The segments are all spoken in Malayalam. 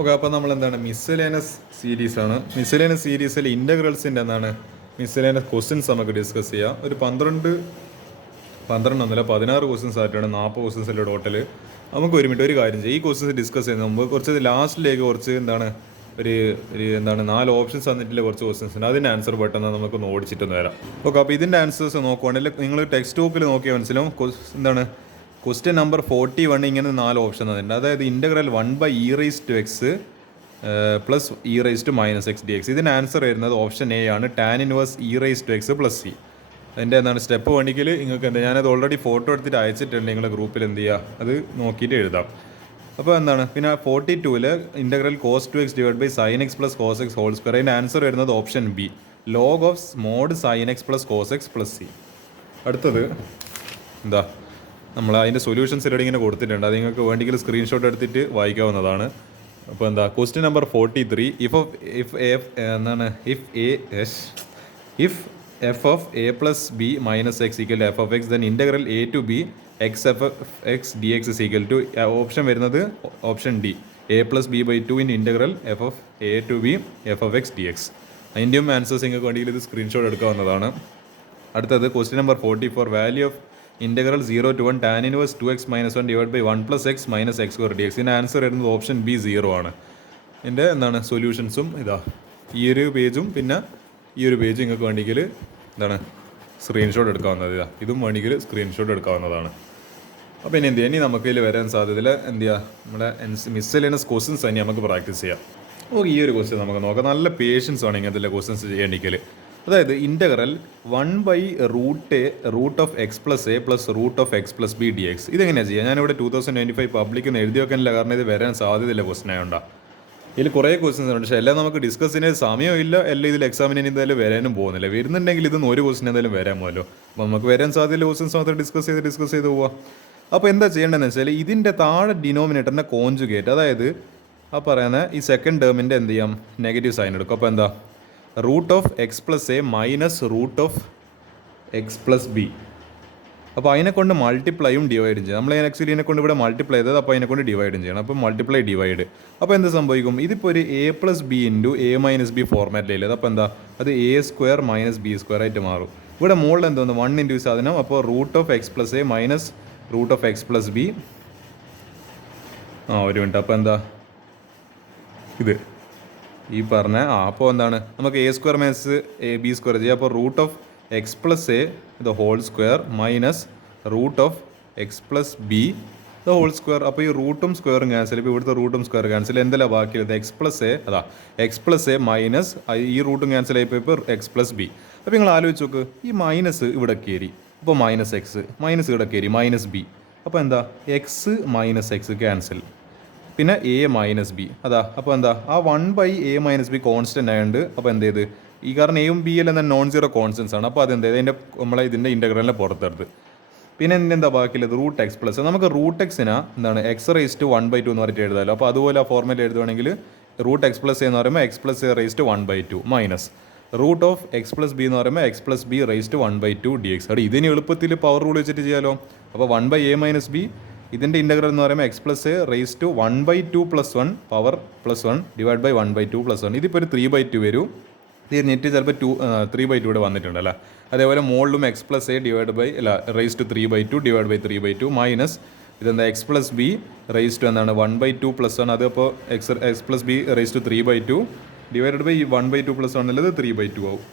ഓക്കെ, അപ്പോൾ നമ്മൾ എന്താണ് മിസ്സലേനസ് സീരീസാണ്. മിസ്സലേനസ് സീരീസിൽ ഇൻ്റഗ്രൽസിൻ്റെ എന്താണ് മിസ്സലേനസ് ക്വസ്റ്റ്യൻസ് നമുക്ക് ഡിസ്കസ് ചെയ്യാം. ഒരു 12 16 ക്വസ്റ്റ്യൻസ് ആയിട്ടാണ് 40 ക്വസ്റ്റ്യൻസിൻ്റെ ടോട്ടൽ. നമുക്ക് ഒരു കാര്യം ചെയ്യാം. ഈ ക്വസ്റ്റ്യൻസ് ഡിസ്കസ് ചെയ്യുന്ന മുമ്പ് കുറച്ച് ലാസ്റ്റിലേക്ക് കുറച്ച് എന്താണ് ഒരു എന്താണ് 4 ഓപ്ഷൻസ് തന്നിട്ടില്ല കുറച്ച് ക്വസ്റ്റ്യൻസ് ഉണ്ട്. അതിൻ്റെ ആൻസർ പെട്ടെന്ന് നമുക്കൊന്ന് ഓടിച്ചിട്ടൊന്ന് വരാം. ഓക്കെ, അപ്പോൾ ഇതിൻ്റെ ആൻസേഴ്സ് നോക്കുവാണെങ്കിൽ നിങ്ങൾ ടെക്സ്റ്റ് ബുക്കിൽ നോക്കിയാൽ മനസ്സിലാവും. എന്താണ് ക്വസ്റ്റ്യൻ നമ്പർ 41 ഇങ്ങനെ 4 ഓപ്ഷൻ തന്നിട്ടുണ്ട്. അതായത് integral 1/e⁻x plus e⁻−x dx. ഇതിന് ആൻസർ വരുന്നത് ഓപ്ഷൻ എ ആണ്, tan inverse e⁻x plus C. അതിൻ്റെ എന്താണ് സ്റ്റെപ്പ് 1 നിങ്ങൾക്ക് എന്താ ഞാനത് ഓൾറെഡി ഫോട്ടോ എടുത്തിട്ട് അയച്ചിട്ടുണ്ട്. നിങ്ങളുടെ ഗ്രൂപ്പിൽ എന്ത് ചെയ്യുക, അത് നോക്കിയിട്ട് എഴുതാം. അപ്പോൾ എന്താണ് പിന്നെ 42 integral cos 2x / sin x plus cos x whole square. അതിൻ്റെ ആൻസർ വരുന്നത് option B, log of mod sin x plus cos x plus C. അടുത്തത് എന്താ നമ്മൾ അതിൻ്റെ സൊല്യൂഷൻസ് ഇവിടെ ഇങ്ങനെ കൊടുത്തിട്ടുണ്ട്. അത് നിങ്ങൾക്ക് വേണമെങ്കിൽ സ്ക്രീൻഷോട്ട് എടുത്തിട്ട് വായിക്കാവുന്നതാണ്. അപ്പോൾ എന്താ question number 43, if f of a plus b minus x equal to f of x, then integral a to b x f x d x is equal to option വരുന്നത് option D, a plus b by 2 in integral f of a to b f of x d x. അതിൻ്റെയും ആൻസേഴ്സ് നിങ്ങൾക്ക് വേണമെങ്കിൽ ഇത് സ്ക്രീൻഷോട്ട് എടുക്കാവുന്നതാണ്. അടുത്തത് question number 44, value of integral 0 to 1 tan inverse 2x - 1 divide by 1 + x - x square dx. ഇതിൻ്റെ ആൻസർ വരുന്നത് ഓപ്ഷൻ ബി 0 ആണ്. ഇതിൻ്റെ എന്താണ് സൊല്യൂഷൻസും ഇതാ ഈ ഒരു പേജും പിന്നെ ഈ ഒരു പേജും നിങ്ങൾക്ക് വേണമെങ്കിൽ എന്താണ് സ്ക്രീൻഷോട്ട് എടുക്കാവുന്നത്. ഇതും വേണമെങ്കിൽ സ്ക്രീൻഷോട്ട് എടുക്കാവുന്നതാണ്. അപ്പോൾ ഇനി എന്ത് ചെയ്യാം, ഇനി നമുക്ക് ഇതിൽ വരാൻ സാധ്യതയിൽ എന്ത് ചെയ്യുക, നമ്മുടെ മിസ്സലേനസ് ക്വസ്റ്റ്യൻസ് തന്നെ നമുക്ക് പ്രാക്ടീസ് ചെയ്യാം. ഓക്കെ, ഈ ഒരു ക്വസ്റ്റ്യൻ നമുക്ക് നോക്കാം. നല്ല പേഷ്യൻസ് ആണ് ഇങ്ങനത്തെ ക്വസ്റ്റ്യൻസ് ചെയ്യേണ്ടിക്കൽ. അതായത് integral 1/√x+a plus √x+b dx. ഇതെങ്ങനെയാണ് ചെയ്യുക? ഞാനിവിടെ 2025 പബ്ലിക്കിൽ നിന്ന് എഴുതി വെക്കാനില്ല, കാരണം ഇത് വരാൻ സാധ്യതയില്ല ക്വസ്റ്റൻ ആയതുകൊണ്ടാണ്. ഇതിൽ കുറേ ക്വസ്റ്റൻസ് ഉണ്ട്, പക്ഷേ എല്ലാം നമുക്ക് ഡിസ്കസ് ചെയ്യാൻ സമയമില്ല. എല്ലാം ഇതിൽ എക്സാമിന് എന്തായാലും വരാനും പോകുന്നില്ല. വരുന്നുണ്ടെങ്കിൽ ഇതൊന്നും ഒരു ക്വസ്റ്റൻ എന്തായാലും വരാൻ പോകല്ലോ. അപ്പോൾ നമുക്ക് വരാൻ സാധ്യതയില്ല ക്വസ്റ്റൻസ് മാത്രം ഡിസ്കസ് ചെയ്ത് പോവാം. അപ്പോൾ എന്താ ചെയ്യേണ്ടതെന്ന് വെച്ചാൽ ഇതിൻ്റെ താഴെ ഡിനോമിനേറ്ററിൻ്റെ കോഞ്ചുഗേറ്റ്, അതായത് ആ പറയുന്ന ഈ സെക്കൻഡ് ടേമിൻ്റെ എന്ത് ചെയ്യാം, നെഗറ്റീവ് സൈൻ എടുക്കും. അപ്പോൾ എന്താ √x+a മൈനസ് √x+b. അപ്പോൾ അതിനെ കൊണ്ട് മൾട്ടിപ്ലൈയും ഡിവൈഡും ചെയ്യണം. നമ്മൾ ആക്ച്വലി ഇതിനെ കൊണ്ട് ഇവിടെ മൾട്ടിപ്ലൈ ചെയ്തത്, അപ്പോൾ അതിനെ കൊണ്ട് ഡിവൈഡും ചെയ്യണം. അപ്പോൾ മൾട്ടിപ്ലൈ ഡിവൈഡ്. അപ്പോൾ എന്ത് സംഭവിക്കും, ഇതിപ്പോൾ ഒരു a+b × a-b ഫോർമാറ്റിലല്ലേ. അപ്പോൾ എന്താ അത് a² - b² ആയിട്ട് മാറും. ഇവിടെ മുകളിൽ എന്തോന്ന് 1 × സാധനം, അപ്പോൾ √x+a മൈനസ് √x+b. ഒരു മിനിറ്റ്, അപ്പോൾ എന്താ ഇത് ഈ പറഞ്ഞ അപ്പോൾ എന്താണ് നമുക്ക് a² - b² ചെയ്യാം. അപ്പോൾ √x+a the whole square minus √x+b the whole square. അപ്പോൾ ഈ റൂട്ടും സ്ക്വയറും ക്യാൻസൽ. ഇപ്പോൾ ഇവിടുത്തെ റൂട്ടും സ്ക്വയർ ക്യാൻസൽ. എന്തെല്ലാം ബാക്കിയുള്ളത് x+a, അതാ x+a മൈനസ് ഈ റൂട്ടും ക്യാൻസൽ ആയിപ്പോൾ x+b. അപ്പോൾ നിങ്ങൾ ആലോചിച്ച് നോക്ക്, ഈ മൈനസ് ഇവിടെ കയറി, അപ്പോൾ -x മൈനസ് ഇവിടെ കയറി -b. അപ്പോൾ എന്താ x - x ക്യാൻസൽ, പിന്നെ a - b അതാ. അപ്പോൾ എന്താ ആ 1/a - b കോൺസ്റ്റൻ്റ് ആയതുകൊണ്ട് അപ്പോൾ എന്ത് ചെയ്ത് ഈ കാരണം എയും ബി എല്ലാം തന്നെ നോൺ സീറോ കോൺസ്റ്റൻസ് ആണ്. അപ്പോൾ അതെന്ത് ചെയ്ത് നമ്മളെ ഇതിൻ്റെ ഇൻ്റഗ്രലിനെ പുറത്തെടുത്ത്. പിന്നെ എന്താ ബാക്കിയുള്ളത് √x+. നമുക്ക് √x-ന് എന്താണ് x⁻² എന്ന് പറഞ്ഞിട്ട് എഴുതാമല്ലോ. അപ്പോൾ അതുപോലെ ആ ഫോർമാറ്റ് എഴുതുവാണെങ്കിൽ √x+a എന്ന് പറയുമ്പോൾ x+a⁻² മൈനസ് √x+b എന്ന് പറയുമ്പോൾ x+b⁻² dx. അവിടെ ഇതിന് എളുപ്പത്തിൽ പവർ റൂൾ വെച്ചിട്ട് ചെയ്യാമല്ലോ. അപ്പോൾ 1/a - b ഇതിൻ്റെ ഇൻ്റഗ്രൽ എന്ന് പറയുമ്പോൾ x+a⁻² + 1 പവർ +1 ഡിവൈഡ് ബൈ 1/2 + 1. ഇതിപ്പോൾ ഒരു 3/2 വരും. തിരിഞ്ഞിട്ട് ചിലപ്പോൾ 3/2 ഇവിടെ വന്നിട്ടുണ്ടല്ലോ. അതേപോലെ മുകളിലും x+a divide by ⁻³ divide by 3/2 minus ഇതെന്താ x+b⁻² എന്താണ് 1/2 + 1. അതിപ്പോൾ x+b⁻³ ഡിവൈഡ് ബൈ 1/2 + 1 എന്നുള്ളത് 3/2 ആവും.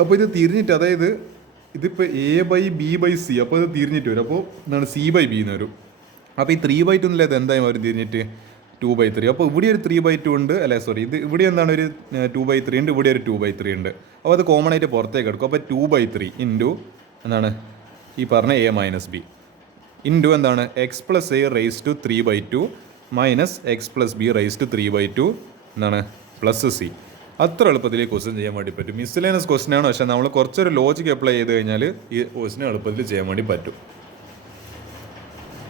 അപ്പോൾ ഇത് തിരിഞ്ഞിട്ട്, അതായത് ഇതിപ്പോൾ a/b/c, അപ്പോൾ ഇത് തിരിഞ്ഞിട്ട് വരും. അപ്പോൾ എന്താണ് c/b എന്ന് വരും. അപ്പോൾ ഈ 3/2 എന്നുള്ളത് എന്തായാലും വരും തിരിഞ്ഞിട്ട് 2/3. അപ്പോൾ ഇവിടെ ഒരു 3/2 ഉണ്ട്, അല്ലേ സോറി, ഇത് ഇവിടെ എന്താണ് ഒരു 2/3 ഉണ്ട്, ഇവിടെ ഒരു 2/3 ഉണ്ട്. അപ്പോൾ അത് കോമൺ ആയിട്ട് പുറത്തേക്ക് എടുക്കും. അപ്പോൾ 2/3 ഇൻറ്റു എന്താണ് ഈ പറഞ്ഞ a - b ഇൻറ്റു എന്താണ് x+a⁻³ മൈനസ് x+b⁻³ എന്താണ് പ്ലസ് c. അത്ര എളുപ്പത്തിൽ ഈ ക്വസ്റ്റ്യൻ ചെയ്യാൻ വേണ്ടി പറ്റും. മിസ്സലേനസ് ക്വസ്റ്റ്യൻ ആണ്, പക്ഷേ നമ്മൾ കുറച്ചൊരു ലോജിക്ക് അപ്ലൈ ചെയ്ത് കഴിഞ്ഞാൽ ഈ ക്വസ്റ്റ്യൻ എളുപ്പത്തിൽ ചെയ്യാൻ വേണ്ടി പറ്റും.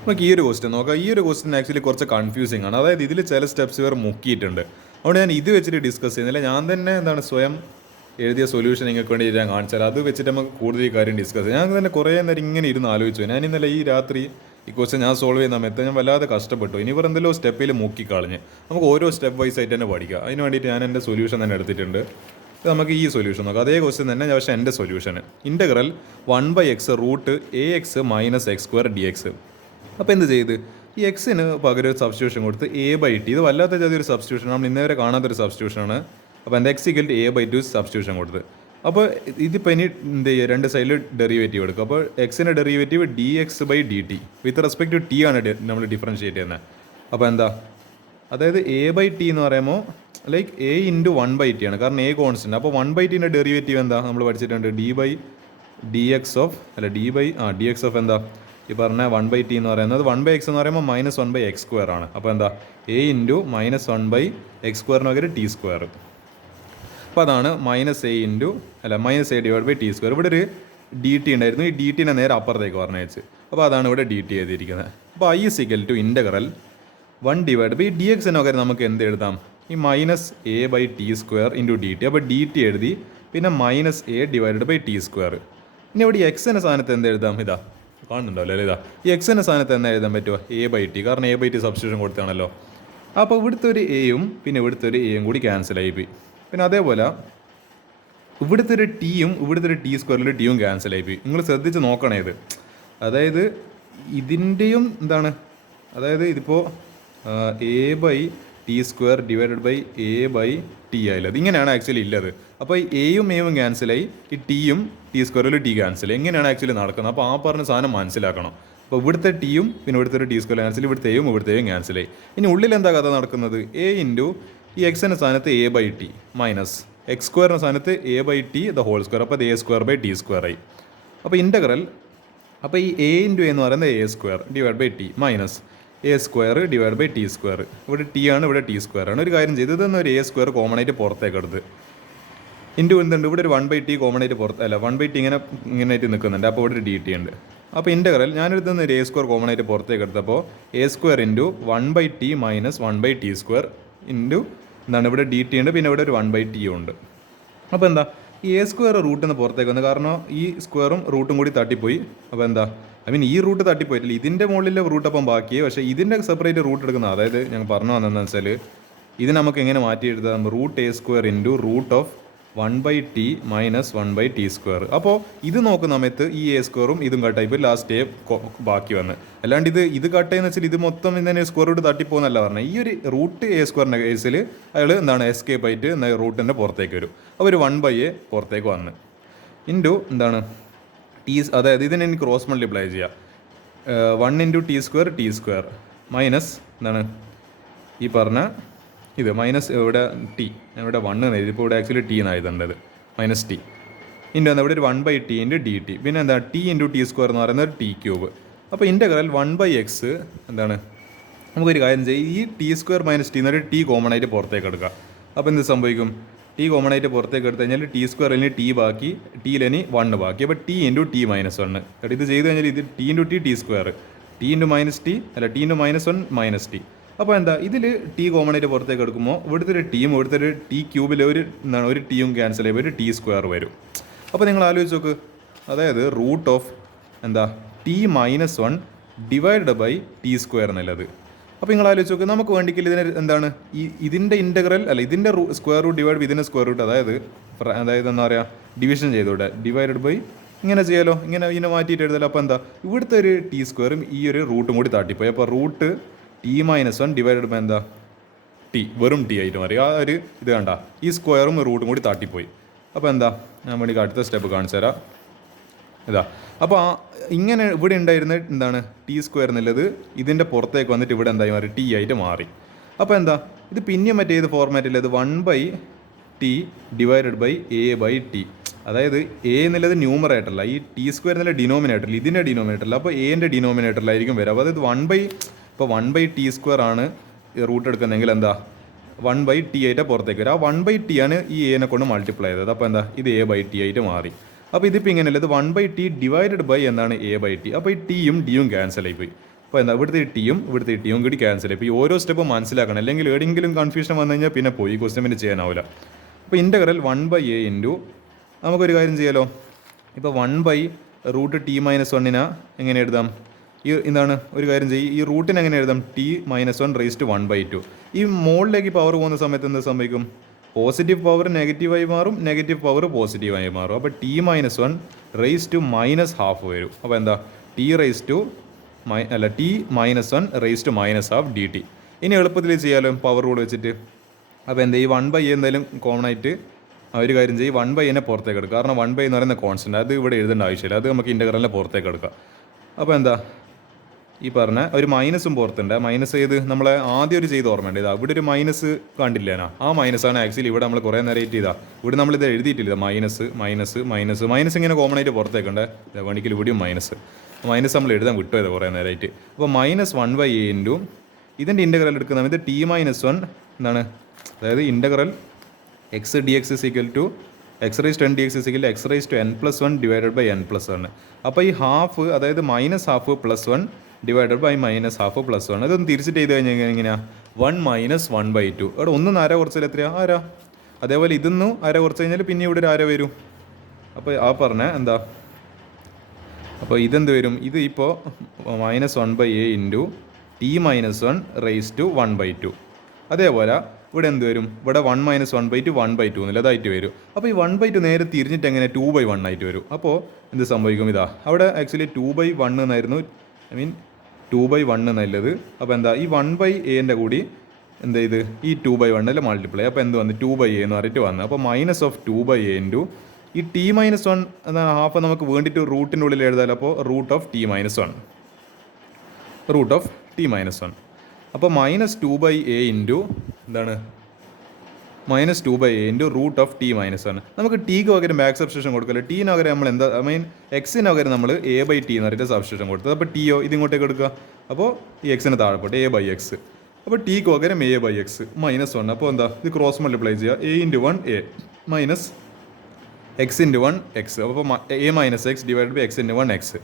നമുക്ക് ഈ ഒരു ക്വസ്റ്റ്യൻ നോക്കാം. ഈ ഒരു ക്വസ്റ്റ്യൻ ആക്ച്വലി കുറച്ച് കൺഫ്യൂസിങ് ആണ്. അതായത് ഇതിൽ ചില സ്റ്റെപ്സ് ഇവർ മുക്കിയിട്ടുണ്ട്. അതുകൊണ്ട് ഞാൻ ഇത് വെച്ചിട്ട് ഡിസ്കസ് ചെയ്യുന്നില്ല. ഞാൻ തന്നെ എന്താണ് സ്വയം എഴുതിയ സൊല്യൂഷൻ നിങ്ങൾക്ക് വേണ്ടി ഞാൻ കാണിച്ചാൽ അത് വെച്ചിട്ട് നമുക്ക് കൂടുതൽ കാര്യം ഡിസ്കസ് ചെയ്യാം. ഞാൻ തന്നെ കുറേ നേരം ഇങ്ങനെ ഇരുന്ന് ആലോചിച്ചു. ഞാൻ ഇന്നലെ ഈ രാത്രി ഈ ക്വസ്റ്റ്യൻ ഞാൻ സോൾവ് ചെയ്യുന്ന സമയത്ത് ഞാൻ വല്ലാതെ കഷ്ടപ്പെട്ടു. ഇനി ഇവർ എന്തെങ്കിലും സ്റ്റെപ്പിൽ മുക്കിക്കളഞ്ഞ് നമുക്ക് ഓരോ സ്റ്റെപ്പ് വൈസ് ആയിട്ട് തന്നെ പഠിക്കാം. അതിന് വേണ്ടിയിട്ട് ഞാൻ എൻ്റെ സൊല്യൂഷൻ തന്നെ എടുത്തിട്ടുണ്ട്. ഇത് നമുക്ക് ഈ സൊല്യൂഷൻ നോക്കാം. അതേ ക്വസ്റ്റ്യൻ തന്നെ പക്ഷേ എൻ്റെ solution integral 1/x root AX minus x² dx. അപ്പോൾ എന്ത് ചെയ്ത് ഈ എക്സിന് പകരം ഒരു സബ്സ്റ്റിറ്റ്യൂഷൻ കൊടുത്ത് A/t. ഇത് വല്ലാത്ത ചെറിയൊരു സബ്സ്റ്റിറ്റ്യൂഷൻ, നമ്മൾ ഇന്നേ വരെ കാണാത്തൊരു സബ്സ്റ്റിറ്റ്യൂഷനാണ്. അപ്പോൾ എന്താ x = A/2 സബ്സ്റ്റിറ്റ്യൂഷൻ കൊടുത്ത്. അപ്പോൾ ഇതിപ്പോൾ ഇനി എന്ത് ചെയ്യുക, രണ്ട് സൈഡിൽ ഡെറിവേറ്റീവ് എടുക്കും. അപ്പോൾ എക്സിൻ്റെ derivative dx/dt with respect to T ആണ് നമ്മൾ ഡിഫറൻഷിയേറ്റ് ചെയ്യുന്നത്. അപ്പോൾ എന്താ, അതായത് A/t എന്ന് പറയുമ്പോൾ ലൈക്ക് A × 1/t ആണ്, കാരണം A കോൺസ്റ്റൻ്റ്. അപ്പോൾ 1/tൻ്റെ ഡെറിവേറ്റീവ് എന്താ നമ്മൾ പഠിച്ചിട്ടുണ്ട്, dx ഓഫ് എന്താ ഈ പറഞ്ഞ 1/t എന്ന് പറയുന്നത് 1/x എന്ന് പറയുമ്പോൾ -1/x² ആണ്. അപ്പോൾ എന്താ A × -1/x² പകരം t². അപ്പോൾ അതാണ് -a/t². ഇവിടെ ഒരു dt ഉണ്ടായിരുന്നു. ഈ dt-നെ നേരെ അപ്പുറത്തേക്ക് പറഞ്ഞയച്ച്, അപ്പോൾ അതാണ് ഇവിടെ dt എഴുതിയിരിക്കുന്നത്. അപ്പോൾ I = ഇൻ്റഗ്രൽ 1 ഈ dx-ന് പകരം നമുക്ക് എന്ത് എഴുതാം, ഈ -a/t² × dt. അപ്പോൾ dt എഴുതി, പിന്നെ -a/t². ഇനി ഇവിടെ ഈ എക്സിൻ്റെ സ്ഥാനത്ത് എന്ത് എഴുതാം, ഇതാ കാണുന്നുണ്ടല്ലോ അല്ലേ, ഇതാ ഈ എക്സിൻ്റെ സ്ഥാനത്ത് എന്താ എഴുതാൻ പറ്റുമോ, A/t, കാരണം A/t സബ്സ്റ്റിറ്റ്യൂഷൻ കൊടുത്താണല്ലോ. അപ്പോൾ ഇവിടുത്തെ ഒരു എയും പിന്നെ ഇവിടുത്തെ ഒരു എയും കൂടി ക്യാൻസലായി പോയി. പിന്നെ അതേപോലെ ഇവിടുത്തെ ഒരു ടിയും ഇവിടുത്തെ ഒരു t² ടിയും ക്യാൻസലായി പോയി. നിങ്ങൾ ശ്രദ്ധിച്ച് നോക്കണേ ഇത്. അതായത് ഇതിൻ്റെയും എന്താണ്, അതായത് ഇതിപ്പോൾ A/t² A/t ആയില്ലത്, ഇങ്ങനെയാണ് ആക്ച്വലി ഇല്ലത്. അപ്പോൾ ഈ എയും ക്യാൻസലായി, ഈ ടിയും t² ടി ക്യാൻസലായി. എങ്ങനെയാണ് ആക്ച്വലി നടക്കുന്നത്. അപ്പോൾ ആ പറഞ്ഞ സാധനം മനസ്സിലാക്കണം. അപ്പോൾ ഇവിടുത്തെ ടിയും പിന്നെ ഇവിടുത്തെ ഒരു t² ക്യാൻസൽ, ഇവിടുത്തെയും ക്യാൻസലായി. ഇനി ഉള്ളിൽ എന്താ കഥ നടക്കുന്നത്, A × ഈ എക്സിൻ്റെ സ്ഥാനത്ത് A/t മൈനസ് x² സ്ഥാനത്ത് A/t (2). അപ്പോൾ അത് A²/t² ആയി. അപ്പോൾ ഇൻ്റഗ്രൽ, അപ്പോൾ ഈ A × എന്ന് പറയുന്നത് A² / t minus A² / t². ഇവിടെ t ആണ്, ഇവിടെ t² ആണ്. ഒരു കാര്യം ചെയ്ത് ഇതൊന്നും ഒരു A² കോമൺ ആയിട്ട് പുറത്തേക്ക് എടുത്ത് ഇൻറ്റു എന്തുണ്ട്, ഇവിടെ ഒരു 1/t കോമൺ ആയിട്ട് അല്ല 1/t ഇങ്ങനെയായിട്ട് നിൽക്കുന്നുണ്ട്. അപ്പോൾ ഇവിടെ ഒരു dt ഉണ്ട്. അപ്പോൾ ഇൻ്റഗ്രൽ ഞാനെടുത്തുന്ന ഒരു A² കോമൺ ആയിട്ട് പുറത്തേക്ക് എടുത്തപ്പോൾ A² × 1/t minus 1/t² into എന്താണ്, ഇവിടെ dt ഉണ്ട്, പിന്നെ ഇവിടെ ഒരു 1/t ഉണ്ട്. അപ്പോൾ എന്താ, ഈ A² റൂട്ടിൽ നിന്ന് പുറത്തേക്ക് വന്നു, കാരണം ഈ സ്ക്വയറും റൂട്ടും കൂടി തട്ടിപ്പോയി. അപ്പോൾ എന്താ, ഈ റൂട്ട് തട്ടിപ്പോയിട്ടില്ല, ഇതിൻ്റെ മുകളിലെ റൂട്ട് അപ്പം ബാക്കി. പക്ഷേ ഇതിൻ്റെ സെപ്പറേറ്റ് റൂട്ട് എടുക്കുന്നത്, അതായത് ഞങ്ങൾ പറഞ്ഞു വന്നതെന്ന് വെച്ചാൽ ഇത് നമുക്ക് എങ്ങനെ മാറ്റി എഴുതാം, √A² × √1/t മൈനസ് 1/t². അപ്പോൾ ഇത് നോക്കുന്ന സമയത്ത് ഈ A² ഇതും കട്ടായിപ്പോൾ ലാസ്റ്റ് A ബാക്കി വന്ന്. അല്ലാണ്ട് ഇത് കട്ടായെന്ന് വെച്ചാൽ ഇത് മൊത്തം ഇങ്ങനെ സ്ക്വയർ റൂട്ട് തട്ടിപ്പോകുന്നല്ല പറഞ്ഞത്. ഈ ഒരു √A² കേസിൽ അയാൾ എന്താണ് എസ്കേപ്പ് ആയിട്ട് റൂട്ടിൻ്റെ പുറത്തേക്ക് വരും. അപ്പോൾ ഒരു 1/a പുറത്തേക്ക് വന്ന് ഇൻറ്റു എന്താണ് അതായത് ഇതിനെ എനിക്ക് ക്രോസ് മൾട്ടിപ്ലൈ ചെയ്യാം. 1 × t² മൈനസ് എന്താണ് ഈ പറഞ്ഞ ഇത് മൈനസ് ഇവിടെ ടി, ഇവിടെ 1 എഴുതി, ഇപ്പോൾ ഇവിടെ ആക്ച്വലി ടി എന്നാണ് എഴുതേണ്ടത്, -t ഇൻറ്റു എന്താ ഇവിടെ ഒരു 1/t × dt, പിന്നെ എന്താ t × t² എന്ന് പറയുന്നത് t³. അപ്പോൾ ഇൻ്റഗ്രൽ 1/x എന്താണ്, നമുക്കൊരു കാര്യം ചെയ്യും, ഈ t² - t എന്നൊരു t കോമൺ ആയിട്ട് പുറത്തേക്ക് എടുക്കുക. അപ്പോൾ എന്ത് സംഭവിക്കും, t കോമൺ ആയിട്ട് പുറത്തേക്ക് എടുത്തു കഴിഞ്ഞാൽ t² t ബാക്കി, ടിയിലിനി 1 ബാക്കി. അപ്പോൾ t × t - 1. ഇത് ചെയ്ത് കഴിഞ്ഞാൽ ഇത് t × t t², t × -t അല്ല t × -1 -t. അപ്പോൾ എന്താ, ഇതിൽ ടി കോമൺ ആയിട്ട് പുറത്തേക്ക് എടുക്കുമ്പോൾ ഇവിടുത്തെ ഒരു ടിയും ഇവിടുത്തെ ഒരു t³ ഒരു ടിയും ക്യാൻസൽ ചെയ്യുമ്പോൾ ഒരു t² വരും. അപ്പോൾ നിങ്ങൾ ആലോചിച്ച് നോക്ക്, അതായത് എന്താ t-1 / t² അപ്പോൾ നിങ്ങൾ ആലോചിച്ച് നോക്ക്, നമുക്ക് വേണ്ടിക്കില്ല ഇതിന് എന്താണ് ഇതിൻ്റെ ഇൻ്റഗ്രൽ അല്ല ഇതിൻ്റെ സ്ക്വയർ റൂട്ട് ഡിവൈഡ് ഇതിൻ്റെ സ്ക്വയർ റൂട്ട്, അതായത് എന്താ പറയുക ഡിവിഷൻ ചെയ്തൂടെ, / ഇങ്ങനെ ചെയ്യാലോ, ഇങ്ങനെ മാറ്റിയിട്ട് എഴുതാലോ. അപ്പോൾ എന്താ, ഇവിടുത്തെ ഒരു t² ഈ ഒരു റൂട്ടും കൂടി താട്ടിപ്പോയി. അപ്പോൾ √t-1 / എന്താ ടി, വെറും ടി ആയിട്ട് മാറി. ആ ഒരു ഇത് കണ്ട, ഈ സ്ക്വയറും റൂട്ടും കൂടി താട്ടിപ്പോയി. അപ്പോൾ എന്താ, ഞാൻ വേണ്ടി അടുത്ത സ്റ്റെപ്പ് കാണിച്ചു തരാം. ഇതാ, അപ്പോൾ ഇങ്ങനെ ഇവിടെ ഉണ്ടായിരുന്ന എന്താണ് t² എന്നുള്ളത് ഇതിൻ്റെ പുറത്തേക്ക് വന്നിട്ട് ഇവിടെ എന്തായി മാറി, ടി ആയിട്ട് മാറി. അപ്പോൾ എന്താ, ഇത് പിന്നെ മറ്റേത് ഫോർമാറ്റിൽ അത് 1/t / A/t, അതായത് A എന്നുള്ളത് ന്യൂമറേറ്ററല്ല, ഈ t² എന്നുള്ള ഡിനോമിനേറ്ററിൽ, ഇതിൻ്റെ ഡിനോമിനേറ്ററിൽ. അപ്പോൾ എൻ്റെ ഡിനോമിനേറ്ററിലായിരിക്കും വരിക. അപ്പോൾ അതായത് ഇപ്പോൾ 1/t² ആണ് റൂട്ട് എടുക്കുന്നതെങ്കിൽ എന്താ 1/t ആയിട്ട് പുറത്തേക്ക് വരും. ആ 1/t ആണ് ഈ എനെ കൊണ്ട് മൾട്ടിപ്ലൈ ചെയ്തത്. അപ്പോൾ എന്താ, ഇത് A/t ആയിട്ട് മാറി. അപ്പോൾ ഇതിപ്പോൾ ഇങ്ങനെയല്ല, ഇത് 1/t / എന്താണ് A/t. അപ്പോൾ ഈ ടിയും ഡിയും ക്യാൻസൽ ആയിപ്പോയി. അപ്പോൾ എന്താ, ഇവിടുത്തെ ടിയും കൂടി ക്യാൻസൽ ആയി. ഇപ്പോൾ ഈ ഓരോ സ്റ്റെപ്പും മനസ്സിലാക്കണം, അല്ലെങ്കിൽ എവിടെയെങ്കിലും കൺഫ്യൂഷൻ വന്നു കഴിഞ്ഞാൽ പിന്നെ പോയി ക്വസ്റ്റ്യൻ പിന്നെ ചെയ്യാനാവില്ല. അപ്പോൾ ഇൻ്റഗ്രൽ 1/a × നമുക്കൊരു കാര്യം ചെയ്യാലോ, ഇപ്പോൾ 1/√t - 1 എങ്ങനെ എഴുതാം, എന്താണ് ഒരു കാര്യം ചെയ്യും, ഈ റൂട്ടിന് എങ്ങനെ എഴുതാം, ടി മൈനസ് 1 റേസ് ടു 1/2. ഈ മുകളിലേക്ക് പവർ പോകുന്ന സമയത്ത് എന്ത് സംഭവിക്കും, പോസിറ്റീവ് പവർ നെഗറ്റീവായി മാറും, നെഗറ്റീവ് പവർ പോസിറ്റീവായി മാറും. അപ്പോൾ t minus 1 raise to minus half വരും. അപ്പോൾ എന്താ t raise to t minus 1 raise to minus half d t. ഇനി എളുപ്പത്തിൽ ചെയ്യാലോ പവർ റൂൾ വെച്ചിട്ട്. അപ്പോൾ എന്താ ഈ 1/a എന്തായാലും കോമൺ ആയിട്ട് ഒരു കാര്യം ചെയ്യും, 1/a പുറത്തേക്ക് എടുക്കുക. കാരണം 1/a എന്ന് പറയുന്ന കോൺസ്റ്റൻറ്റ്, അത് ഇവിടെ എഴുതേണ്ട ആവശ്യമില്ല, അത് നമുക്ക് ഇൻ്റഗ്രലിനെ പുറത്തേക്ക് എടുക്കാം. അപ്പോൾ എന്താ ഈ പറഞ്ഞ ഒരു മൈനസും പുറത്തുണ്ട്. മൈനസ് ചെയ്ത് നമ്മളെ ആദ്യം ഒരു ചെയ്ത് ഓർമ്മയുണ്ട്, ഇതാ ഇവിടെ ഒരു മൈനസ് കണ്ടില്ലേനാ, ആ മൈനസാണ് ആക്ച്വലി ഇവിടെ നമ്മൾ കുറേ നേരം ചെയ്താ, ഇവിടെ നമ്മളിത് എഴുതിയിട്ടില്ല, മൈനസ് മൈനസ് മൈനസ് മൈനസ് ഇങ്ങനെ കോമൺ ആയിട്ട് പുറത്തേക്കുണ്ട്. വണിക്കിൽ ഇവിടെയും മൈനസ് നമ്മൾ എഴുതാൻ വിട്ടുപോയത് കുറേ നേരമായിട്ട്. അപ്പോൾ മൈനസ് 1/a ഇൻറ്റു ഇതിൻ്റെ ഇൻ്റഗ്രൽ എടുക്കുന്ന ഇത് ടി മൈനസ് 1 എന്താണ്, അതായത് integral x d x is equal to x raise to n d x is equal to x raise to n plus 1 divided by n plus 1. അപ്പോൾ ഈ ഹാഫ് അതായത് minus half plus 1 divided by minus half plus 1. അതൊന്ന് തിരിച്ചിട്ട് ചെയ്ത് കഴിഞ്ഞാൽ എങ്ങനെയാണ് 1 മൈനസ് 1/2. അവിടെ ഒന്നും അര കുറച്ചാൽ എത്രയാണ്, ആരാ. അതേപോലെ ഇതൊന്നും അര കുറച്ച് കഴിഞ്ഞാൽ പിന്നെ ഇവിടെ ഒരു അര വരും. അപ്പോൾ ആ പറഞ്ഞ എന്താ, അപ്പോൾ ഇതെന്ത് വരും, ഇത് ഇപ്പോൾ minus 1/a into t minus 1 raise to 1/2. അതേപോലെ ഇവിടെ എന്ത് വരും, ഇവിടെ 1 മൈനസ് 1/2 1/2 എന്നില്ല അതായിട്ട് വരും. അപ്പോൾ ഈ 1/2 നേരെ തിരിഞ്ഞിട്ട് എങ്ങനെ 2/1 ആയിട്ട് വരും. അപ്പോൾ എന്ത് സംഭവിക്കും, ഇതാ അവിടെ ആക്ച്വലി 2/1 എന്നായിരുന്നു, ഐ മീൻ 2/1 എന്നുള്ളത്. അപ്പോൾ എന്താ ഈ 1/a കൂടി എന്താ ഇത് ഈ 2/1 മൾട്ടിപ്ലൈ. അപ്പോൾ എന്ത് വന്ന് 2/a എന്ന് പറഞ്ഞിട്ട് വന്നു. അപ്പോൾ മൈനസ് ഓഫ് 2/a ഇൻറ്റു ഈ ടി മൈനസ് 1 എന്നാൽ ഹാഫ് നമുക്ക് വേണ്ടിയിട്ട് റൂട്ടിൻ്റെ ഉള്ളിൽ എഴുതാമല്ലോ. അപ്പോൾ റൂട്ട് ഓഫ് ടി മൈനസ് 1. അപ്പോൾ മൈനസ് 2/a ഇൻറ്റു എന്താണ് minus 2/a into root of t minus 1. നമുക്ക് ടിക്ക് പകരം ബാക്ക് സബ്സ്റ്റിറ്റ്യൂഷൻ കൊടുക്കല്ലോ. ടീന് പകരം നമ്മൾ എന്താ, ഐ മീൻ എക്സിന് പകരം നമ്മൾ a/t എന്ന് പറഞ്ഞിട്ട് സബ്സ്റ്റിറ്റ്യൂഷൻ കൊടുത്തത്. അപ്പോൾ ടിയോ ഇതിങ്ങോട്ടേക്ക് എടുക്കുക. അപ്പോൾ ഈ എക്സിന് താഴെ പോട്ടെ a/x. അപ്പോൾ ടിക്ക് പകരം a/x മൈനസ് 1. അപ്പോൾ എന്താ ഇത് ക്രോസ് മൾട്ടിപ്ലൈ ചെയ്യുക, a into 1 a minus x into 1 x. അപ്പോൾ a minus x divide by x into 1 x.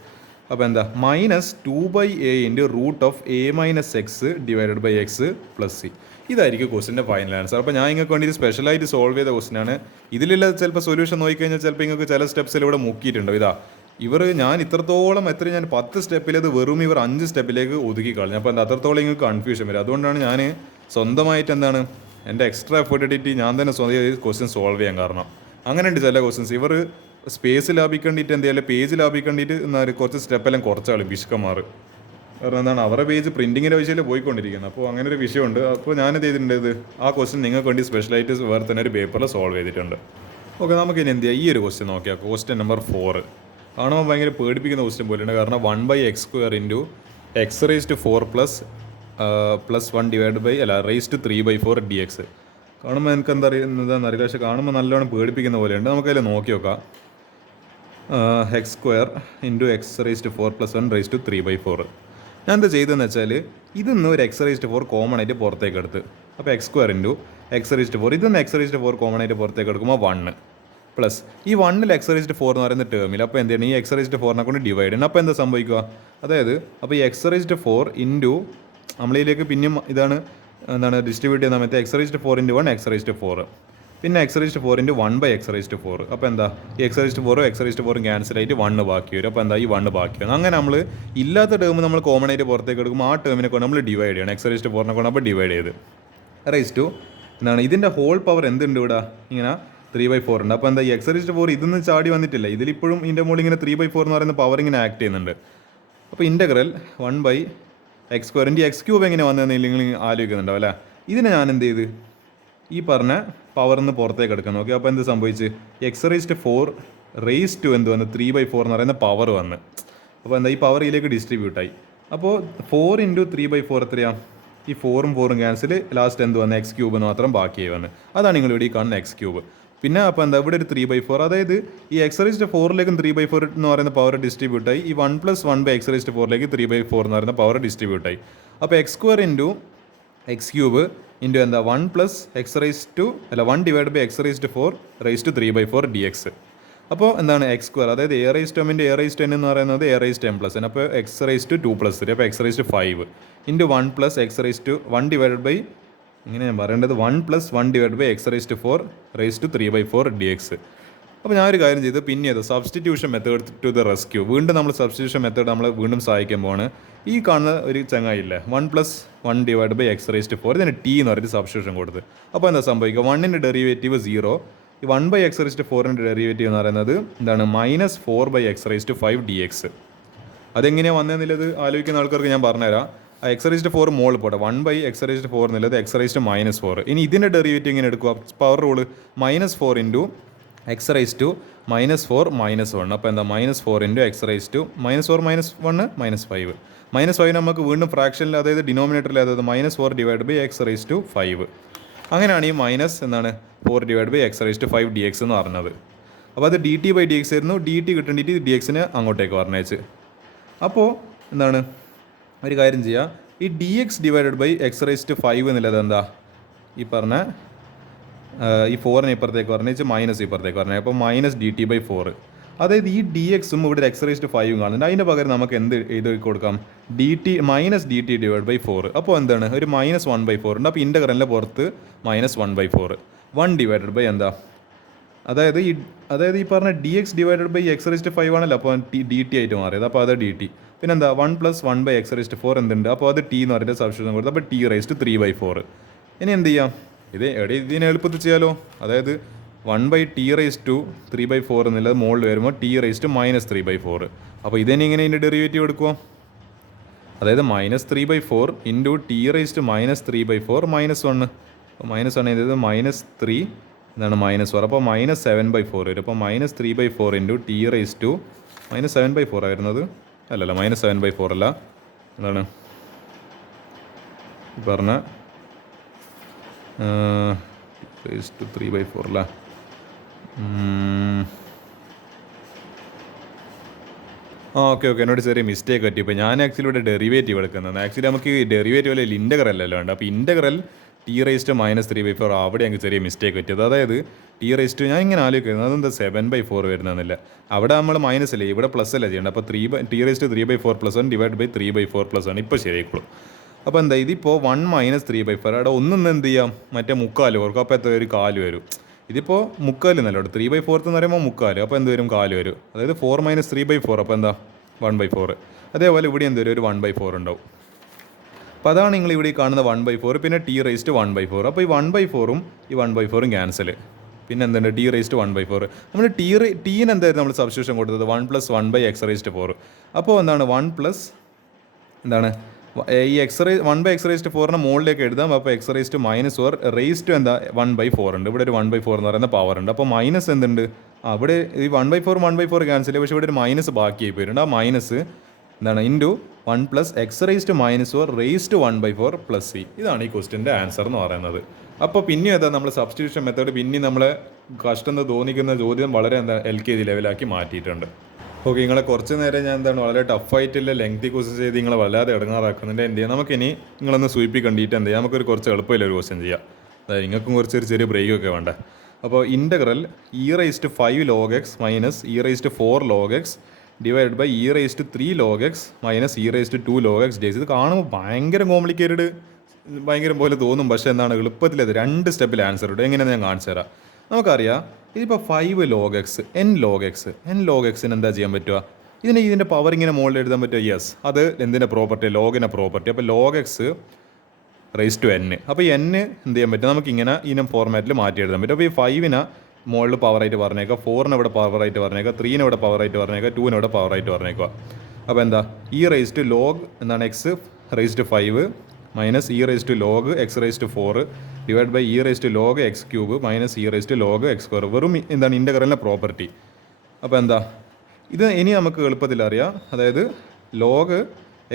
അപ്പോൾ എന്താ minus 2/a into root of a minus x divided by x plus c. ഇതായിരിക്കും ക്വസ്റ്റിൻ്റെ ഫൈനൽ ആൻസർ. അപ്പോൾ ഞാൻ നിങ്ങൾക്ക് വേണ്ടി സ്പെഷ്യലായിട്ട് സോൾവ് ചെയ്ത ക്വസ്റ്റിനാണ്. ഇതിലുള്ള ചിലപ്പോൾ സൊല്യൂഷൻ നോക്കിക്കഴിഞ്ഞാൽ ചിലപ്പോൾ നിങ്ങൾക്ക് ചില സ്റ്റെപ്സിൽ ഇവിടെ മുക്കിയിട്ടുണ്ടോ. ഞാൻ ഇത്രത്തോളം 10 സ്റ്റെപ്പിലത് വെറും ഇവർ 5 സ്റ്റെപ്പിലേക്ക് ഒതുക്കി കളഞ്ഞു. അപ്പോൾ എന്താ അത്രത്തോളം നിങ്ങൾക്ക് കൺഫ്യൂഷൻ വരും. അതുകൊണ്ടാണ് ഞാൻ സ്വന്തമായിട്ട് എന്താണ് എൻ്റെ എക്സ്ട്രാ എഫേർട്ട് ഇട്ടിട്ട് ഞാൻ തന്നെ സ്വന്തം ക്വസ്റ്റ്യൻ സോൾവ് ചെയ്യാൻ കാരണം. അങ്ങനെയുണ്ട് ചില ക്വസ്റ്റ്യൻസ് ഇവർ സ്പേസ് ലാഭിക്കേണ്ടിയിട്ട് എന്തെങ്കിലും പേജ് ലാഭിക്കേണ്ടിയിട്ട് കുറച്ച് സ്റ്റെപ്പെല്ലാം കുറച്ചാളും പിശുക്കന്മാർ. കാരണം എന്താണ് അവരുടെ പേജ് പ്രിൻറ്റിങ്ങിൻ്റെ വിഷയത്തിൽ പോയിക്കൊണ്ടിരിക്കുന്നത്. അപ്പോൾ അങ്ങനെ ഒരു വിഷയമുണ്ട്. അപ്പോൾ ഞാനിത് ചെയ്തിട്ടുണ്ട്, ആ ക്വസ്റ്റ്യൻ നിങ്ങൾക്ക് വേണ്ടി സ്പെഷ്യലായിട്ട് വേറെ തന്നെ ഒരു പേപ്പറിൽ സോൾവ് ചെയ്തിട്ടുണ്ട്. ഓക്കെ, നമുക്ക് ഇനി എന്ത് ചെയ്യാം, ഈ ഒരു ക്വസ്റ്റ്യൻ നോക്കിയാൽ ക്വസ്റ്റ്യൻ നമ്പർ 4 കാണുമ്പോൾ ഭയങ്കര പേടിപ്പിക്കുന്ന ക്വസ്റ്റ്യൻ പോലെയുണ്ട്. കാരണം 1/x² into x raise to 4 plus 1 divide by raise to 3/4 dx. കാണുമ്പോൾ എനിക്ക് എന്താണെന്ന് അറിയില്ല, പക്ഷേ കാണുമ്പോൾ നല്ലോണം പേടിപ്പിക്കുന്ന പോലെയുണ്ട്. നമുക്കതിൽ നോക്കി നോക്കാം. x² into x raise to 4 plus 1 raise to 3/4. ഞാൻ എന്താ ചെയ്തതെന്ന് വെച്ചാൽ ഇതൊന്ന് ഒരു എക്സ് റേസ് ടു 4 കോമൺ ആയിട്ട് പുറത്തേക്ക് എടുത്ത്. അപ്പോൾ x² into x raise to 4 ഇതൊന്ന് എക്സ് റേസ് ടു 4 കോമൺ ആയിട്ട് പുറത്തേക്ക് എടുക്കുമ്പോൾ 1 പ്ലസ് ഈ 1ൽ എക്സ് റേസ് ടു 4 എന്ന് പറയുന്ന ടേമിൽ. അപ്പോൾ എന്താണ് ഈ എക്സ് റേസ് ടു 4നെ കൊണ്ട് ഡിവൈഡ് ചെയ്യണം. അപ്പോൾ എന്താ സംഭവിക്കുക, അതായത് അപ്പോൾ ഈ എക്സ് റേസ് ടു 4 ഇൻറ്റു നമ്മളിലേക്ക് പിന്നെയും ഇതാണ് എന്താണ് ഡിസ്ട്രിബ്യൂട്ട് ചെയ്യുന്ന സമയത്ത് x raise to 4 into 1 x raise to 4 പിന്നെ x raise to 4 into 1/x raise to 4. അപ്പോൾ എന്താ ഈ x raise to 4 x raise to 4 cancel ആയിട്ട് 1 ബാക്കി വരും. അപ്പോൾ എന്താ ഈ 1 ബാക്കി വരും. അങ്ങനെ നമ്മൾ ഇല്ലാത്ത ടേം നമ്മൾ കോമൺ ആയിട്ട് പുറത്തേക്ക് എടുക്കുമ്പോൾ ആ ടേമിനെ കൊണ്ട് നമ്മൾ ഡിവൈഡ് ചെയ്യണം. എക്സ് റേസ് ടു 4നെ കൊണ്ട് അപ്പോൾ ഡിവൈഡ് ചെയ്ത് റേസ് ടു എന്താണ് ഇതിൻ്റെ ഹോൾ പവർ എന്തുണ്ട് ഇവിടെ ഇങ്ങനെ 3/4 ഉണ്ട്. അപ്പോൾ എന്താ ഈ എക്സ് റേസ് ടു 4 ഇതൊന്നും ചാടി വന്നിട്ടില്ല, ഇതിലിപ്പോഴും ഇതിൻ്റെ മുകളിൽ ഇങ്ങനെ 3/4 എന്ന് പറയുന്ന പവർ ഇങ്ങനെ ആക്ട് ചെയ്യുന്നുണ്ട്. അപ്പോൾ ഇൻ്റഗ്രൽ 1/x². x³ എങ്ങനെ വന്നതെന്ന് നിങ്ങൾ ആലോചിക്കുന്നുണ്ടാവും അല്ലേ. ഇതിനെ ഞാൻ എന്ത് ചെയ്ത് ഈ പറഞ്ഞ പവറിന്ന് പുറത്തേക്ക് എടുക്കണം. ഓക്കെ, അപ്പോൾ എന്ത് സംഭവിച്ച് x raise to 4 raise to എന്ത് വന്ന് 3/4 എന്ന് പറയുന്ന പവർ വന്ന്. അപ്പോൾ എന്താ ഈ പവർ ഇതിലേക്ക് ഡിസ്ട്രിബ്യൂട്ടായി. അപ്പോൾ 4 ഇൻറ്റു 3/4 എത്രയാണ്, ഈ 4ഉം 4ഉം ക്യാൻസൽ, ലാസ്റ്റ് എന്ത് വന്ന് x³ മാത്രം ബാക്കിയായി വന്ന്. അതാണ് നിങ്ങൾ ഇവിടെ ഈ കാണുന്ന x³. പിന്നെ അപ്പോൾ എന്താ ഇവിടെ ഒരു 3/4, അതായത് ഈ എക്സ് റേസ് ടു 4ലേക്കും 3/4 എന്ന് പറയുന്ന പവർ ഡിസ്ട്രിബ്യൂട്ടായി. ഈ 1 + 1/x റേസ് ടു 4ലേക്ക് 3/4 എന്ന് പറയുന്ന പവർ ഡിസ്ട്രിബ്യൂട്ടായി. അപ്പോൾ x² ഇൻറ്റു x³ ഇൻറ്റു എന്താ 1 divide by x raise to 4 raise to 3/4 dx. അപ്പോൾ എന്താണ് x², അതായത് a raise to m into a raise to n എന്ന് പറയുന്നത് a raise to m plus n. അപ്പോൾ എക്സ് റേസ് ടു 2 + 3 അപ്പോൾ x raise to 5 into 1 + x raise to 1 divide by ഇങ്ങനെ ഞാൻ പറയേണ്ടത് 1 + 1 divide by x raise to 4 raise to 3/4 dx. അപ്പോൾ ഞാനൊരു കാര്യം ചെയ്ത് പിന്നെ substitution method to the rescue. വീണ്ടും നമ്മൾ സബ്സ്റ്റിറ്റ്യൂഷൻ മെത്തേഡ് നമ്മൾ വീണ്ടും സഹായിക്കാൻ പോവാണ്. ഈ കാണുന്ന ഒരു ചങ്ങായില്ലേ 1+1/(x⁴) ഇതിന് ടി എന്ന് പറഞ്ഞിട്ട് സബ്സ്റ്റിറ്റ്യൂഷൻ കൊടുത്ത്. അപ്പോൾ എന്താ സംഭവിക്കുക? 1ൻ്റെ ഡെറിവേറ്റീവ് 0, ഈ 1/(x⁴)ൻ്റെ ഡെറിവേറ്റീവ് എന്ന് പറയുന്നത് എന്താണ് -4/(x⁵5 dx. അതെങ്ങനെയാണ് വന്നതെന്നുള്ളത് ആലോചിക്കുന്ന ആൾക്കാർക്ക് ഞാൻ പറഞ്ഞുതരാം. ആ x⁴ മോൾ പോട്ടെ, 1/(x⁴) എന്നുള്ളത് x⁻⁻4. ഇനി ഇതിൻ്റെ ഡെറിവേറ്റീവ് ഇങ്ങനെ എടുക്കുക, പവർ റൂള് -4 × x⁻⁻4 -1. അപ്പോൾ എന്താ -4 × x⁻⁻4 -1 -5 നമുക്ക് വീണ്ടും ഫ്രാക്ഷനിൽ, അതായത് ഡിനോമിനേറ്ററിൽ, അതായത് -4/(x⁵5. അങ്ങനെയാണ് ഈ മൈനസ് എന്താണ് 4/(x⁵5 dx എന്ന് പറഞ്ഞത്. അപ്പോൾ അത് dt/dx ആയിരുന്നു. dt കിട്ടേണ്ടിയിട്ട് dxനെ അങ്ങോട്ടേക്ക് പറഞ്ഞേച്ച്. അപ്പോൾ എന്താണ് ഒരു കാര്യം ചെയ്യുക, ഈ dx/(x⁵5) എന്നുള്ളത് എന്താ ഈ പറഞ്ഞ ഈ 4നെ ഇപ്പുറത്തേക്ക് പറഞ്ഞേച്ച് മൈനസ് ഇപ്പുറത്തേക്ക് പറഞ്ഞേ, അപ്പോൾ -dt/4. അതായത് ഈ dxഉം ഇവിടെ x⁵5 കാണുന്നുണ്ട്. അതിൻ്റെ പകരം നമുക്ക് എന്ത് എഴുതി കൊടുക്കാം? -dt/4. അപ്പോൾ എന്താണ് ഒരു -1/4 ഉണ്ട്. അപ്പോൾ ഇൻ്റഗ്രലിൻ്റെ പുറത്ത് -1/4 1/ എന്താ, അതായത് ഈ പറഞ്ഞ dx/(x⁵5) ആണല്ലോ, അപ്പോൾ dt ആയിട്ട് മാറിയത്. അപ്പോൾ അത് dt. പിന്നെന്താ 1+1/(x⁴) എന്തുണ്ട്? അപ്പോൾ അത് t എന്ന് പറഞ്ഞിട്ട് സബ്സ്റ്റിറ്റ്യൂഷൻ കൊടുത്തു. അപ്പോൾ t⁻3/4. ഇനി എന്ത് ചെയ്യാം? ഇതിനെ എളുപ്പത്തിൽ ചെയ്യാലോ. അതായത് 1/t⁻3/4 എന്നുള്ളത് മുകളിൽ വരുമ്പോൾ t⁻−3/4. അപ്പോൾ ഇതിനെ ഇങ്ങനെ ഇതിൻ്റെ ഡെറിവേറ്റീവ് എടുക്കുക. അതായത് -3/4 × t⁻−3/4 -1. അപ്പോൾ -1 ചെയ്തത് -3 എന്താണ് -4. അപ്പോൾ -7/4 വരും. അപ്പോൾ -3/4 × t⁻−7/4 ആയിരുന്നത്. അല്ലല്ല, -7/4 അല്ല, എന്താണ് പറഞ്ഞ 3/4 അല്ല. ഓക്കെ എന്നോട് ചെറിയ മിസ്റ്റേക്ക് പറ്റി. ഇപ്പോൾ ഞാൻ ആക്ച്വലി ഇവിടെ ഡെറിവേറ്റീവ് എടുക്കുന്നത്. ആക്ച്വലി നമുക്ക് ഈ ഡെറിവേറ്റീവ് അല്ല, ഇൻ്റഗ്രൽ അല്ലല്ലോ ഉണ്ട്. അപ്പോൾ ഇൻ്റഗ്രൽ t⁻−3/4 അവിടെ ഞങ്ങൾക്ക് ചെറിയ മിസ്റ്റേക്ക് പറ്റിയത്. അതായത് ഞാൻ ഇങ്ങനെ ആലോചിക്കുന്നത് അതെന്താ 7/4 വരുന്നതെന്നില്ല. അവിടെ നമ്മൾ മൈനസ് അല്ലേ, ഇവിടെ പ്ലസ് അല്ലേ ചെയ്യേണ്ടത്. അപ്പോൾ t⁻3/4 +1 / 3/4 +1 ഇപ്പോൾ ശരിയായിക്കോളും. അപ്പോൾ എന്താ ഇതിപ്പോൾ 1 - 3/4 അവിടെ ഒന്നൊന്ന് എന്ത് ചെയ്യാം, മറ്റേ മുക്കാല് ഓർക്കും. അപ്പോൾ എത്ര ഒരു കാല് വരും. ഇതിപ്പോൾ മുക്കാല് എന്നല്ല, ഇവിടെ 3/4 എന്ന് പറയുമ്പോൾ മുക്കാല്. അപ്പോൾ എന്ത് വരും? കാല് വരും. അതായത് 4 - 3/4 അപ്പോൾ എന്താ 1/4. അതേപോലെ ഇവിടെ എന്ത് വരും? ഒരു 1/4 ഉണ്ടാവും. അപ്പോൾ അതാണ് നിങ്ങൾ ഇവിടെ കാണുന്ന 1/4. പിന്നെ t⁻1/4. അപ്പോൾ ഈ 1/4ഉം ഈ 1/4ഉം ക്യാൻസൽ. പിന്നെ എന്തുണ്ട്? t⁻1/4. നമ്മൾ ടീന് എന്തായിരുന്നു നമ്മൾ സബ്സ്റ്റിറ്റ്യൂഷൻ കൊടുത്തത്? 1+1/(x⁴. അപ്പോൾ എന്താണ് 1+ എന്താണ് ഈ 1/(x⁴ മുകളിലേക്ക് എഴുതാം. അപ്പോൾ x⁻⁻4 എന്താ 1/4 ഉണ്ട്. ഇവിടെ ഒരു 1/4 എന്ന് പറയുന്ന പവർ ഉണ്ട്. അപ്പോൾ മൈനസ് എന്തുണ്ട്? ഇവിടെ ഈ 1/4 ക്യാൻസൽ ചെയ്യും. പക്ഷേ ഇവിടെ ഒരു മൈനസ് ബാക്കിയായി പോയിട്ടുണ്ട്. ആ മൈനസ് എന്താണ് ഇൻറ്റു 1+x⁻⁻4 + c. ഇതാണ് ഈ ക്വസ്റ്റിൻ്റെ ആൻസർ എന്ന് പറയുന്നത്. അപ്പോൾ പിന്നെ എന്താ നമ്മൾ സബ്സ്റ്റിറ്റ്യൂഷൻ മെത്തേഡ് പിന്നെ നമ്മളെ കഷ്ടം എന്ന് തോന്നിക്കുന്ന ചോദ്യം വളരെ എന്താ LKG ലെവലാക്കി മാറ്റിയിട്ടുണ്ട്. ഓക്കെ, നിങ്ങളെ കുറച്ച് നേരം ഞാൻ എന്താണ് വളരെ ടഫായിട്ടുള്ള ലെങ്തി ക്വസ്റ്റ്യൻ ചെയ്ത് നിങ്ങളെ വല്ലാതെ ഇടങ്ങാറാക്കുന്നുണ്ട്. എന്ത് ചെയ്യാം, നമുക്കിനി നിങ്ങളൊന്ന് സൂചിപ്പിക്കണ്ടിട്ട് എന്ത് ചെയ്യാം, നമുക്കൊരു കുറച്ച് എളുപ്പമില്ല ഒരു ക്വസ്റ്റ്യൻ ചെയ്യാം. അതായത് നിങ്ങൾക്കും കുറച്ചൊരു ചെറിയ ബ്രേക്കൊക്കെ വേണ്ട. അപ്പോൾ integral e⁵5 log x - e⁴ log x / e⁵3 log x - e⁵2 log x dx. ഇത് കാണുമ്പോൾ ഭയങ്കര കോംപ്ലിക്കേറ്റഡ് ഭയങ്കര പോലെ തോന്നും. പക്ഷേ എന്താണ് എളുപ്പത്തിലത് 2 സ്റ്റെപ്പിൽ ആൻസർ ഉണ്ട്. എങ്ങനെയാണെന്ന് ഞാൻ കാണിച്ചു തരാം. നമുക്കറിയാം ഇതിപ്പോൾ 5 log x n log xന് എന്താ ചെയ്യാൻ പറ്റുക? ഇതിൻ്റെ പവർ ഇങ്ങനെ മുകളിൽ എഴുതാൻ പറ്റുമോ? യെസ്. അത് എന്തിൻ്റെ പ്രോപ്പർട്ടി? ലോഗിൻ്റെ പ്രോപ്പർട്ടി. അപ്പോൾ log x ⁻n. അപ്പോൾ n എന്ത് ചെയ്യാൻ പറ്റും? നമുക്കിങ്ങനെ ഇനം ഫോർമാറ്റിൽ മാറ്റി എഴുതാൻ പറ്റും. അപ്പോൾ ഈ 5നെ മുകളിൽ പവറായിട്ട് പറഞ്ഞേക്കുക, 4നെ ഇവിടെ പവറായിട്ട് പറഞ്ഞേക്കുക, 3നെ ഇവിടെ പവറായിട്ട് പറഞ്ഞേക്കുക, 2നെ ഇവിടെ പവറായിട്ട് പറഞ്ഞേക്കുക. അപ്പോൾ എന്താ e⁻log എന്താണ് x⁵5 - e⁻log x⁴ / e⁻log x³ - e⁻log x². വെറും എന്താണ് ഇൻ്റഗ്രലിൻ്റെ പ്രോപ്പർട്ടി. അപ്പോൾ എന്താ ഇത് ഇനി നമുക്ക് എളുപ്പത്തിൽ അറിയാം. അതായത് log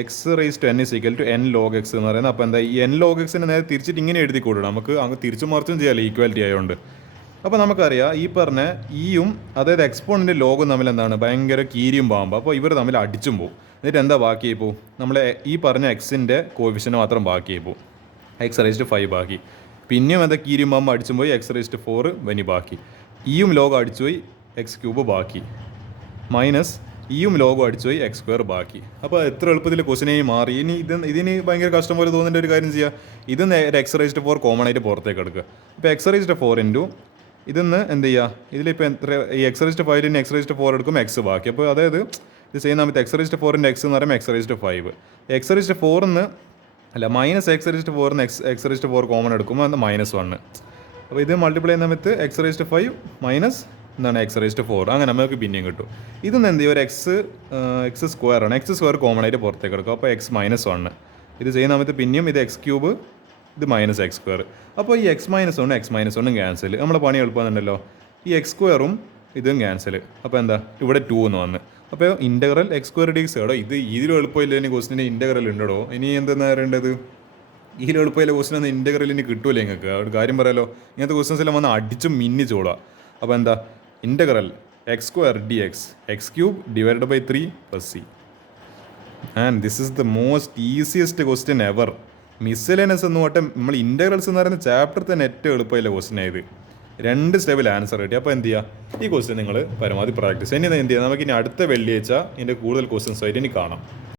x⁻n = n log x എന്ന് പറയുന്നത്. അപ്പോൾ എന്താ ഈ n log xനെ നേരെ തിരിച്ചിട്ട് ഇങ്ങനെ എഴുതി കൊടുക്കണം. നമുക്ക് അങ്ങ് തിരിച്ചു മറിച്ചും ചെയ്യാമല്ലോ ഈക്വാലിറ്റി ആയതുകൊണ്ട്. അപ്പോൾ നമുക്കറിയാം ഈ പറഞ്ഞ ഇയും അതായത് എക്സ്പോണൻ്റ് ലോഗും തമ്മിൽ എന്താണ് ഭയങ്കര കീരിയും പാമ്പ്. അപ്പോൾ ഇവർ തമ്മിൽ അടിച്ചും പോകും. എന്നിട്ട് എന്താ ബാക്കിയായി പോകും? നമ്മളെ ഈ പറഞ്ഞ എക്സിൻ്റെ കോഫിഷ്യൻ്റ് മാത്രം ബാക്കിയായി പോകും. x⁵5 ബാക്കി. പിന്നെയും എന്താ കീരിയും പാമ്പ് അടിച്ചും പോയി x⁴ വനി ബാക്കി. ഇയും ലോഗം അടിച്ചുപോയി x³ ബാക്കി. മൈനസ് ഇയും ലോഗം അടിച്ചുപോയി x² ബാക്കി. അപ്പോൾ എത്ര എളുപ്പത്തിൽ ക്വസ്റ്റിനെ മാറി. ഇനി ഇതിന് ഭയങ്കര കഷ്ടം പോലെ തോന്നുന്ന ഒരു കാര്യം ചെയ്യുക. ഇത് നേരെ x⁻4 കോമൺ ആയിട്ട് പുറത്തേക്ക് എടുക്കുക. അപ്പോൾ x⁻4 ഇൻറ്റു ഇതെന്ന് എന്ത് ചെയ്യുക? ഇതിലിപ്പോൾ എത്ര ഈ x⁻5 x⁻4 എടുക്കും x ബാക്കി. അപ്പോൾ അതായത് ഇത് ചെയ്യുന്ന സമയത്ത് എക്സ് റേസ്റ്റ് ഫോറിൻ്റെ എക്സ് എന്ന് പറയുമ്പോൾ എക്സ് റേസ്റ്റ് 5. എക്സ് റേസ്റ്റ് 4 അല്ല minus x raised 4 x raised 4 common എടുക്കുമ്പോൾ അത് -1. അപ്പോൾ ഇത് മൾട്ടിപ്ലൈ ചെയ്യുന്ന സമയത്ത് എക്സ് റേസ്റ്റ് 5 മൈനസ് എന്താണ് എക്സ് റേസ്റ്റ് 4 അങ്ങനെ നമുക്ക് പിന്നെയും കിട്ടും. ഇതൊന്നും എന്ത് ചെയ്യും, ഒരു എക്സ് സ്ക്വയർ ആണ്. എക്സ് സ്ക്വയർ കോമൺ ആയിട്ട് പുറത്തേക്ക് എടുക്കും. അപ്പോൾ -1. ഇത് ചെയ്യുന്ന സമയത്ത് പിന്നെയും ഇത് എക്സ് ക്യൂബ്, ഇത് -x². അപ്പോൾ ഈ x-1 ക്യാൻസൽ. നമ്മളെ പണി എളുപ്പമെന്നുണ്ടല്ലോ. ഈ x² ഇതും ക്യാൻസൽ. അപ്പോൾ എന്താ ഇവിടെ 2 എന്ന് വന്ന്. അപ്പോൾ ഇൻ്റഗ്രൽ x² dx കേട്ടോ. ഇതിലും എളുപ്പമില്ല. ഇനി ക്വസ്റ്റിന് ഇൻ്റഗ്രൽ ഉണ്ടോ? ഇനി എന്തെന്നാ പറയേണ്ടത്? ഇതിലും എളുപ്പമില്ല ക്വസ്റ്റിന് ഒന്ന് ഇൻ്റഗ്രൽ ഇനി കിട്ടൂല നിങ്ങൾക്ക്. ഒരു കാര്യം പറയാലോ, ഇങ്ങനത്തെ ക്വസ്റ്റൻസ് എല്ലാം വന്ന് അടിച്ചും മിന്നി ചോടാം. അപ്പോൾ എന്താ integral x² dx x³ / 3 + c. And this is the most easiest question ever. Miscellaneous എന്ന് പറഞ്ഞാൽ നമ്മൾ ഇൻ്റഗ്രൽസ് എന്ന് പറയുന്ന ചാപ്റ്റർ തന്നെ ഏറ്റവും എളുപ്പമില്ല ക്വസ്റ്റ്യൻ ആയത്. 2 സ്റ്റെപ്പിൽ ആൻസർ കിട്ടി. അപ്പോൾ എന്ത് ചെയ്യുക, ഈ ക്വസ്റ്റ്യൻ നിങ്ങൾ പരമാവധി പ്രാക്ടീസ്. ഇനി എന്ത് ചെയ്യുക, നമുക്കിനി അടുത്ത വെള്ളിയാഴ്ച ഇതിൻ്റെ കൂടുതൽ ക്വസ്റ്റ്യൻസ് ആയിട്ട് ഇനി കാണാം.